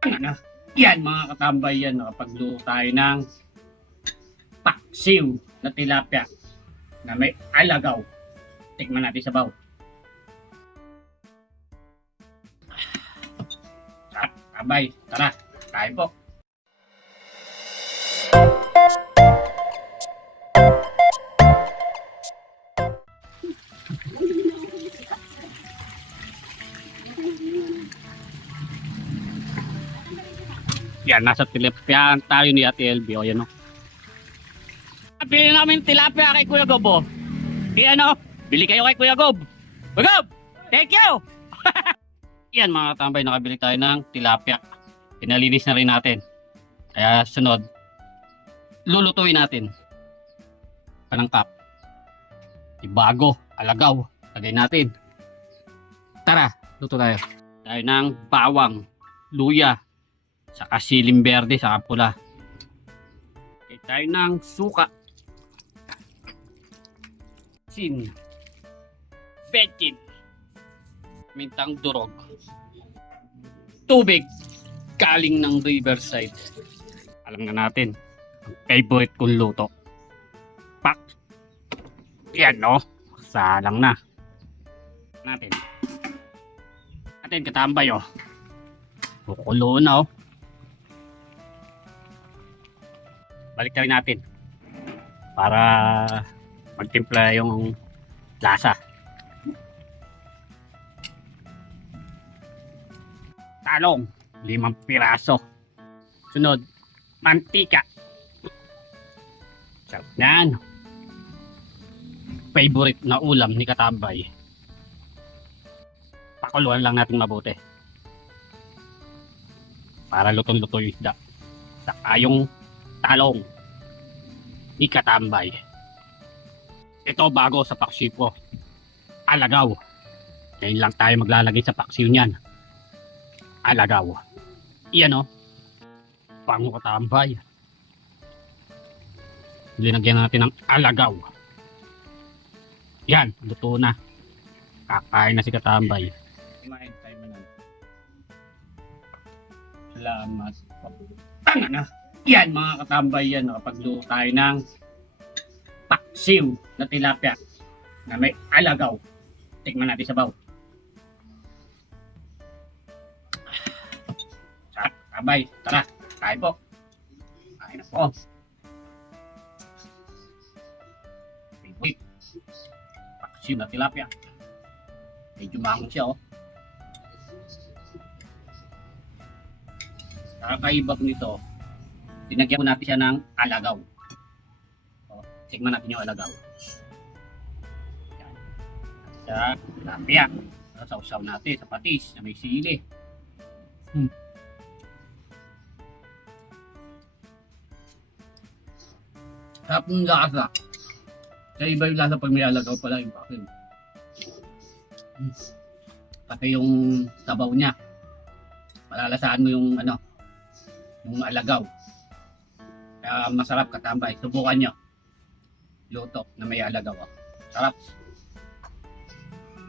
Ano? Yan mga katambay yan, nakapagluto tayo ng paksiw na tilapia na may alagaw. Tikman natin sa baw. Sarap, kabay. Tara, tayo po. Yan, nasa tilapia tayo ni Ate LB. O, yan o. Bili namin tilapia kay Kuya Gob. O. Yan o. Bili kayo kay Kuya Gob. Kuya Gob! Thank you! Yan mga katambay, nakabili tayo ng tilapia. Pinalinis na rin natin. Kaya sunod, lulutuin natin. Panangkap. Ibago, alagaw. Lagay natin. Tara, luto tayo. Tayo ng bawang, luya, saka siling berde, saka pula. Lagay tayo ng suka. Sin. Betchin. Mintang durog. Tubig. Galing ng Riverside. Alam na natin. Ang favorite kong luto. Pak. Yan no. Salang na. Natin. Natin katambay oh. Kukulo na oh. Balik na rin natin. Para magtimpla yung lasa. Talong, 5 piraso. Sunod, mantika. Sarap yan. Favorite na ulam ni katambay. Pakuluan lang natin mabuti. Para lutong-luto yung isda. Saka yung talong ni katambay. Ito bago sa paksiw ko. Alagaw. Ngayon lang tayo maglalagay sa paksiw niyan. Alagaw. Iyan o. Pango katambay. Linagyan natin ng alagaw. Yan. Luto na. Kakain na si katambay. Kumain tayo manan. Salamat. Tanga na. Yan mga katambay yan. Nakapagluto tayo ng paksiw na tilapia na may alagaw. Tikman natin sa baw. Sarap, kabay. Tara, tayo po. Kain na po. Paksiw na tilapia. Medyo mangon siya oh. Kakaiba ko nito. Dinagyan ko natin siya ng alagaw. Tingnan natin yung alagaw. Yan. Sa tilapia. Sausaw natin sa patis na may sili. Sarap ng lasa. Kaya iba yung lasa pag may alagaw pala yung pakin. Pati yung sabaw niya. Malalasaan mo yung ano, yung alagaw. Kaya masarap katambay. Subukan nyo. Luto na may alagaw. Sarap.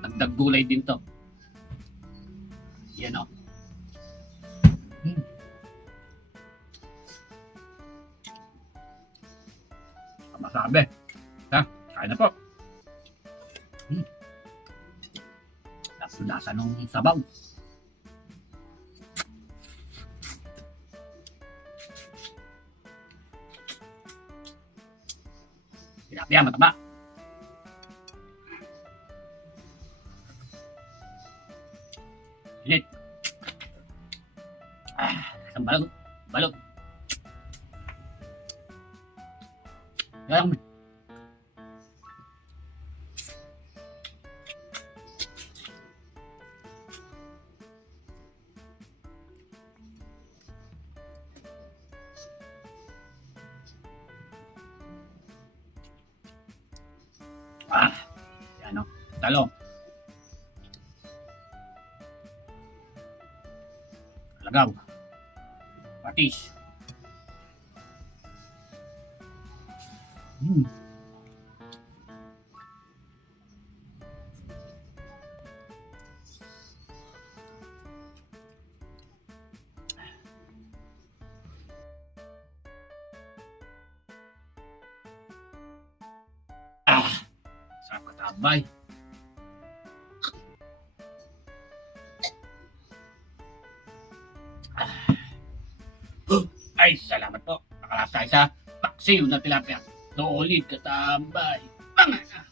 Dagdag gulay din to. Yan o. Masabi. Ha? Kain na po. Lasa nung sabaw. Tilapia mataba. Init. Isang balot. Balot. Yan. Yan o. Talong. Alagaw. Patis. Tambay. Ay, salamat po. Nakalasa tayo sa paksiw na tilapia. Solid katambay. Mga